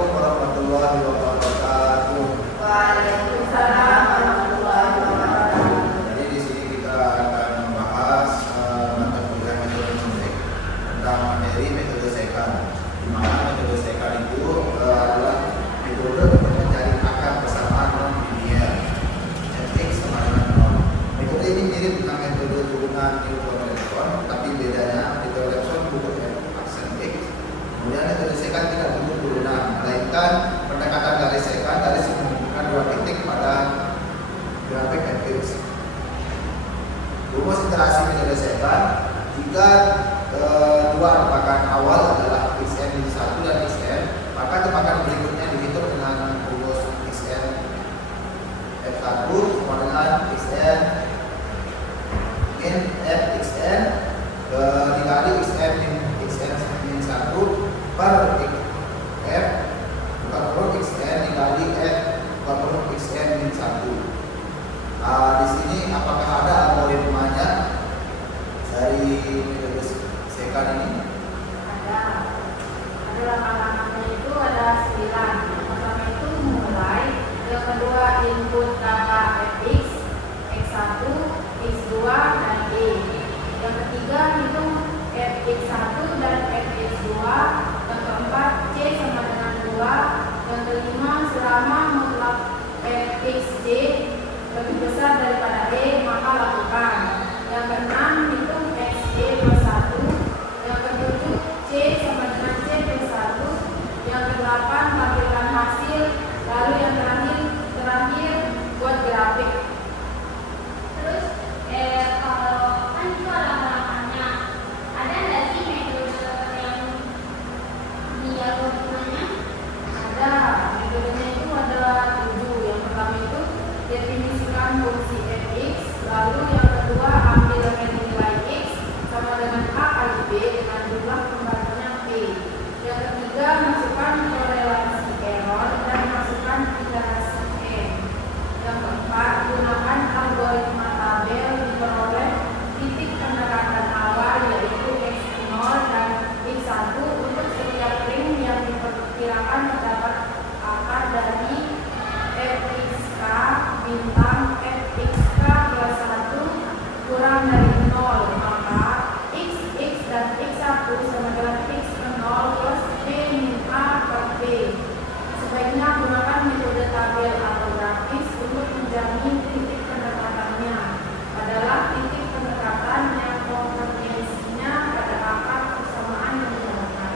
warahmatullahi wabarakatuh. Waalaikumsalam warahmatullahi wabarakatuh. Jadi di sini kita akan membahas mata kuliah metode contek tentang materi metode sekar. Di mana metode sekar itu adalah metode untuk mencari akar persamaan non linear. Fx sama dengan 0. Metode ini mirip dengan metode turunan Newton-Raphson, tapi bedanya Newton-Raphson butuh aksen x. Kemudian metode sekar tidak butuh turunan, melainkan pendekatan garis sekar, garis yang menunjukkan dua titik pada grafik fx. Rumus interaksi metode sekar jika dua rupakan awal adalah xn min 1 dan xn, maka tebakan berikutnya dihitung dengan rumus xn f1 sama dengan xn min f xn dikali xn min 1 per f bukan huruf xn dikali f bukan huruf xn min 1. Di sini apakah ada algoritmanya dari metode sekar ini? Ada langkah-langkahnya itu ada 9. Yang pertama itu mulai, yang kedua input data fx, x1, x2 dan y. Yang ketiga hitung fx1 dan fx2. Yang keempat c sama dengan 2. Yang kelima selama mutlak fxj lebih besar daripada e maka lakukan. Yang keenam hitung xj per 1. Yang ketujuh c sama dengan c per 1. Yang kedelapan tampilkan hasil. Lalu yang terakhir buat grafik. Terus kalau kan itu ada langkahnya, ada nggak sih metode yang di algoritmanya? Ada, metodenya itu ada 7. Yang pertama itu definisikan fungsi fx. Lalu yang kedua ambil nilai x sama dengan a kali b dengan jumlah pembagiannya p. Yang ketiga masukkan korelasi error dan masukkan iterasi n. Yang keempat gunakan algoritma tabel diperoleh titik pendekatan awal yaitu x0 dan x1 untuk setiap ring yang diperkirakan terdapat akar dari fxk bintang fxk plus 1 kurang dari 0, maka x dan x1 sama dengan x0 plus p min a per p. Sebaiknya gunakan metode tabel atau grafis untuk menjamin titik pendekatannya adalah titik pendekatan yang konvergensinya pada akar persamaan yang digunakan.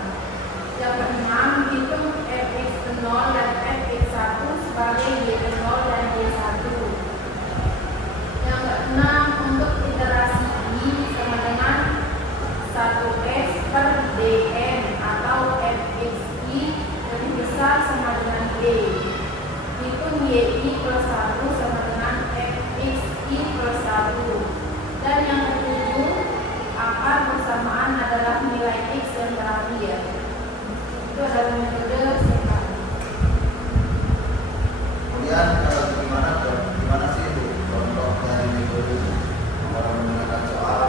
Yang keenam, hitung fx0 dan fx1 sebagai y0 dan y1. Yang keenam, untuk iterasi i sama dengan 1s per dn atau fxi lebih besar sama dengan d. Hitung yi plus 1 sama dengan fxi plus 1. Dan yang ketujuh, akar persamaan adalah nilai x yang terakhir. Itu adalah metode sekar. Kemudian gimana sih itu contoh dari metode itu? Orang menggunakan soal.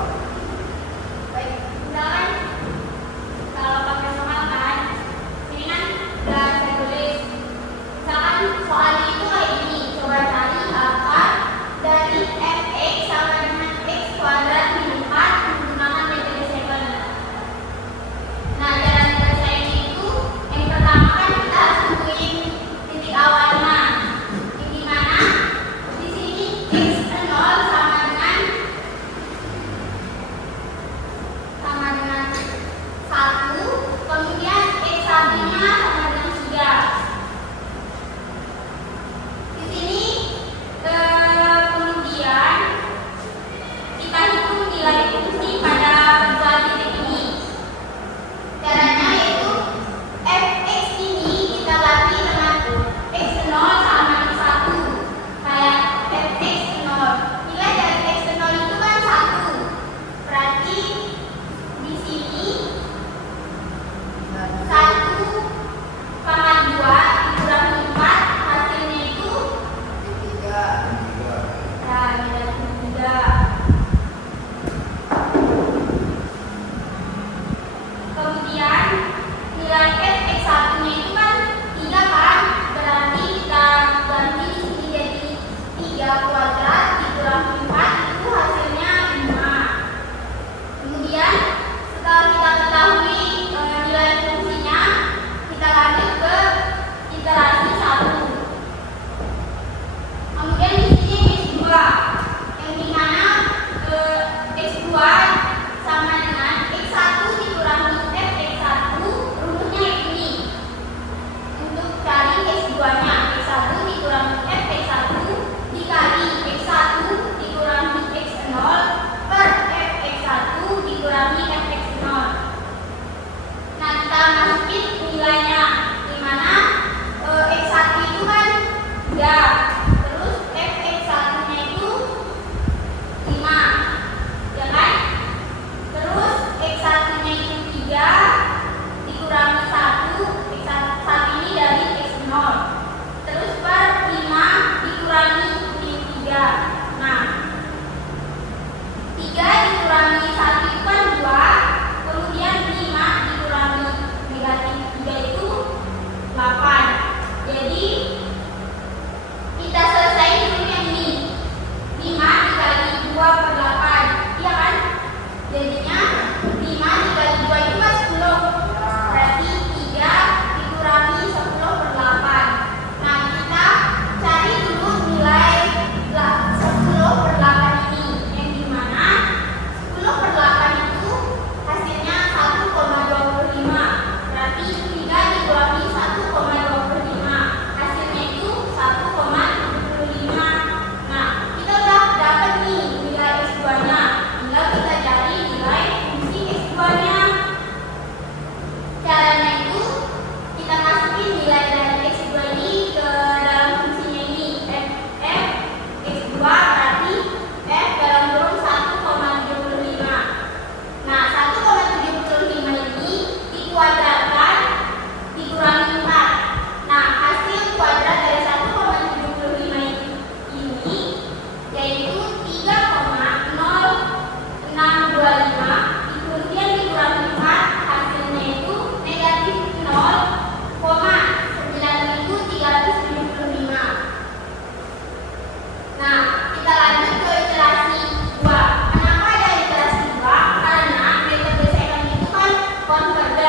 Baik, misalkan kalau pakai soal kan, ini kan udah saya tulis. Misalkan soalnya itu kayak ini, coba cari akar dari fx sama dengan x kuadrat min 4 menggunakan metode second. Nah, cara menyelesaikannya itu yang pertama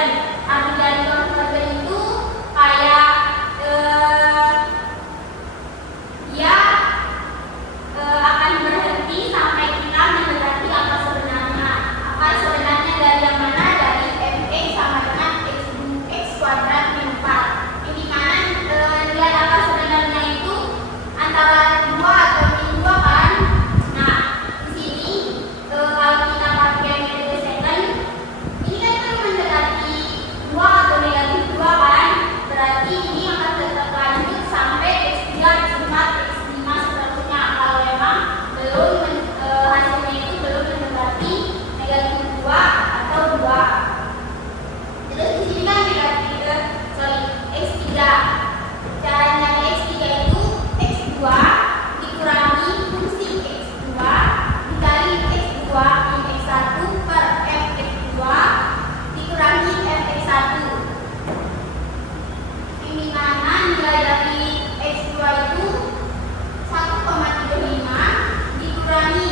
conversion. Arti dari conversion itu kayak dia akan berhenti sampai kita mendekati angka sebenarnya. Angka sebenarnya dari yang mana? Dari fx sama dengan x kuadrat min 4. Ini mana nilai angka sebenarnya itu antara 2 atau min 2 kan? Nah, di sini kalau kita pakai metode second, ini kan perlu mendekati 2 atau negatif 2 kan? Berarti ini akan tetap lanjut sampai x3, x4, x5 seterusnya. Kalau memang belum hasilnya itu belum mendekati negatif 2 atau 2. Terus di sini kan x3. Cara nyari x3 itu x2 dikurangi fungsi x2 dikali x2 min x1 per fx2 dikurangi fx1. Ini mana nilai dari x2 itu 1,35 dikurangi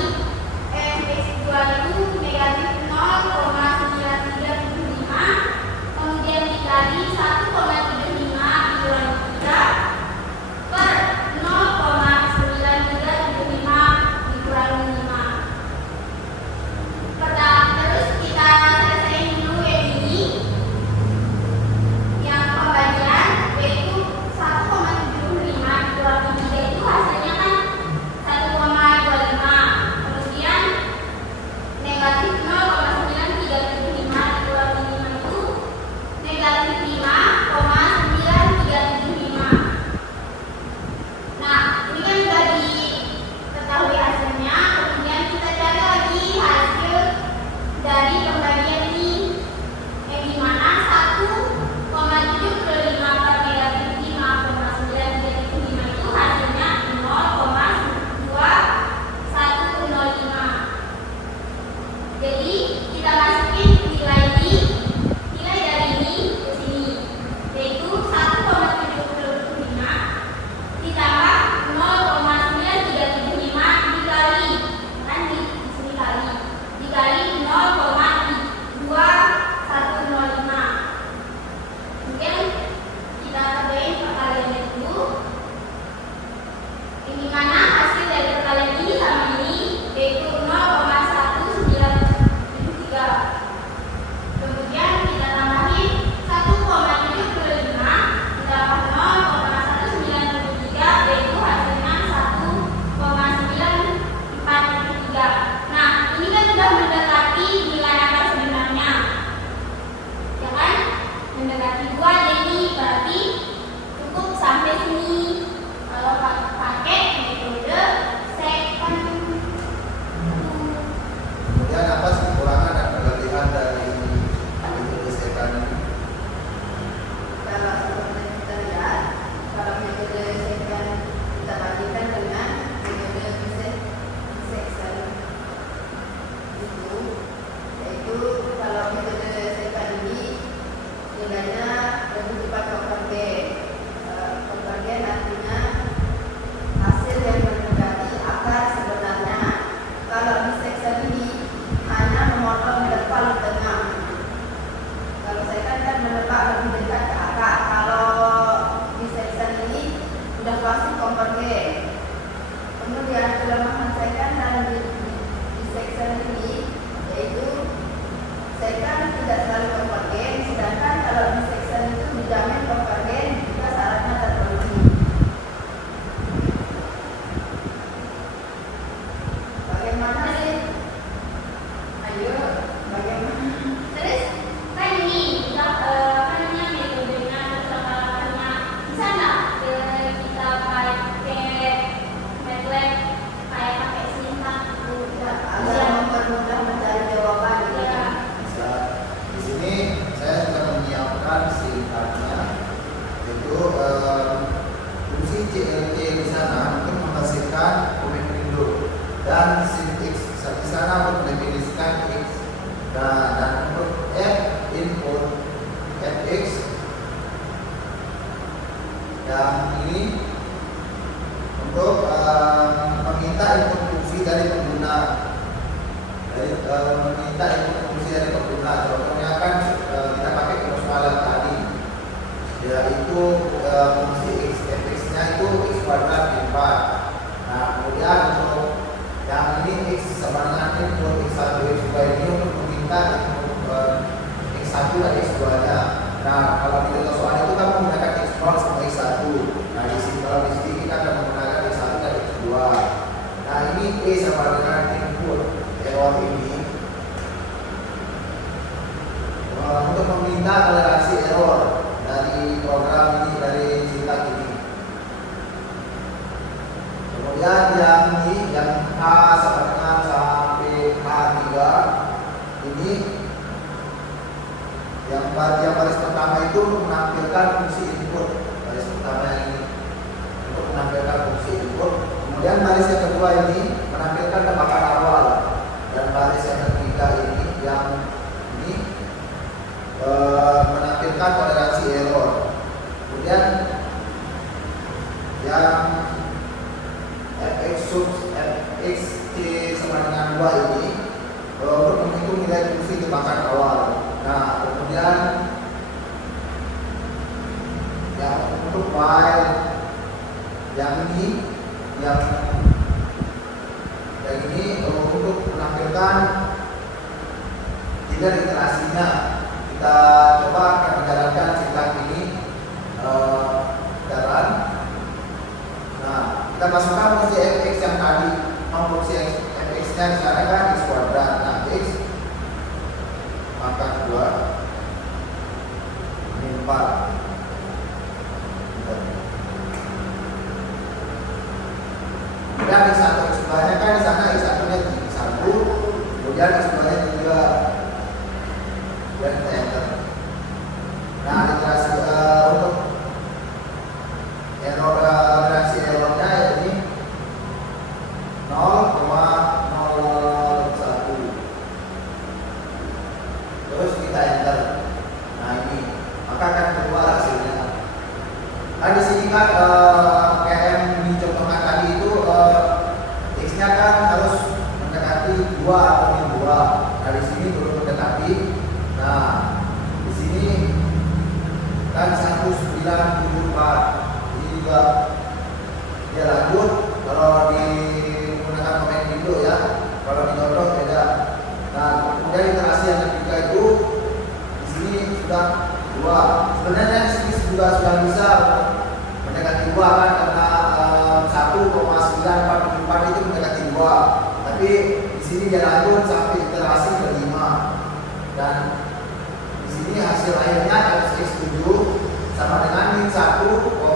fx2 itu negatif 0,9375, kemudian dikali 1,35 dikurangi 3 per 0,9375 dikurangi 5. Terus kita selesaiin dulu yang ini, yang pembagian, yaitu 1,75 dikurangi 3 itu hasilnya kan 1,25. Kemudian negatif 0,9375 dikurangi 5 itu negatif 5,9375. Nah, ini kan sudah diketahui hasilnya. Kemudian kita cari lagi hasil dari pembagian ini, yang dimana 1,75 per negatif 5,9375 itu hasilnya 0,2105. Jadi kita masukin nilai dari ini ke sini, yaitu 1,75 ditambah 0,9375 dikali, kan di sini kali, dikali 0,2105. Kemudian kita kerjain perkaliannya dulu. Ini mana hasil dari perkalian ini sama ini, yaitu 0,1973. Kemudian kita tambahin 1,75 ditambah 0,1973, yaitu hasilnya 1,943. Nah, ini kan sudah mendekati nilai angka sebenarnya, ya kan? Mendekati 2 aja ini, berarti cukup sampai sini. Kalau pakai metode second. Kemudian apa sih kekurangan dan kelebihan dari metode second ini? Kalau seperti kita lihat, kalau metode second kita bandingkan dengan metode section itu, yaitu kalau metode second ini nilainya lebih cepat convergen. Convergen artinya hasil yang mendekati akar sebenarnya. Kalau di section ini hanya memotong depan tengah. Kalau second kan menebak lebih dekat ke akar. Kalau di section ini sudah pasti convergen. Kemudian kelemahan second dan di section ini yaitu second tidak selalu convergen, sedangkan kalau di section itu dijamin convergen jika syaratnya terpenuhi. Bagaimana sih? Ayo, bagaimana? Terus kan ini apa namanya metodenya atau cara-caranya bisa nggak kita pakai MATLAB kayak pakai Syntax gitu? Agar mempermudah mencari jawaban. Ya. Bisa. Di sini saya sudah menyiapkan singkatnya, yaitu fungsi CLT di sana untuk menghasilkan komik window dan sin x di sana untuk mendefinisikan x dan untuk f input fx dan ini untuk meminta input fungsi dari pengguna. Meminta input fungsi dari pengguna. Contohnya kan kita pakai X1 dan X2 nya. Nah, kalau di contoh soal itu kan menggunakan X0 sama X1. Nah, di sini kalau di sini kita akan menggunakan X1 dan X2. Nah, ini E sama dengan input error ini. Untuk meminta toleransi error dari program ini, dari sintak ini. Kemudian yang ini, yang H sama dengan sampai H3 ini, yang baris pertama itu menampilkan fungsi input. Baris pertama ini untuk menampilkan fungsi input. Kemudian baris yang kedua ini menampilkan tebakan awal, dan baris yang ketiga ini yang ini menampilkan toleransi error. Kemudian yang fx sub fx t sama dengan 2 ini untuk menghitung nilai fungsi tebakan awal. Nah, kemudian yang untuk while yang ini yang ini untuk menampilkan tidak iterasinya. Kita coba akan menjalankan sintak ini jalan. Nah, kita masukkan fungsi fx yang tadi, fungsi fx nya di sana kan x kuadrat. Nah, x pangkat 2 ini 4. Kemudian x1 x2 nya kan di sana x1 nya 1, kemudian x2 nya 3. Dan enter. Nah, iterasi untuk error toleransi errornya ini 0,001. Terus kita enter. Nah, ini maka akan keluar hasilnya. Nah, di sini kan kayak yang dicontohkan tadi itu x-nya kan harus mendekati 2 atau min 2. Nah, di sini belum mendekati. Nah, di sini kan 1974. Ini juga dia lanjut. Kalau digunakan komen Indo ya, kalau dicontoh beda. Nah, kemudian iterasi yang ketiga itu di sini sudah 2. Sebenarnya di sini juga sudah bisa mendekati 2 kan, karena 1,944 itu mendekati 2. Tapi di sini dia lanjut sampai iterasi ke-5. Dan ini hasil akhirnya fx7 sama dengan min 1,685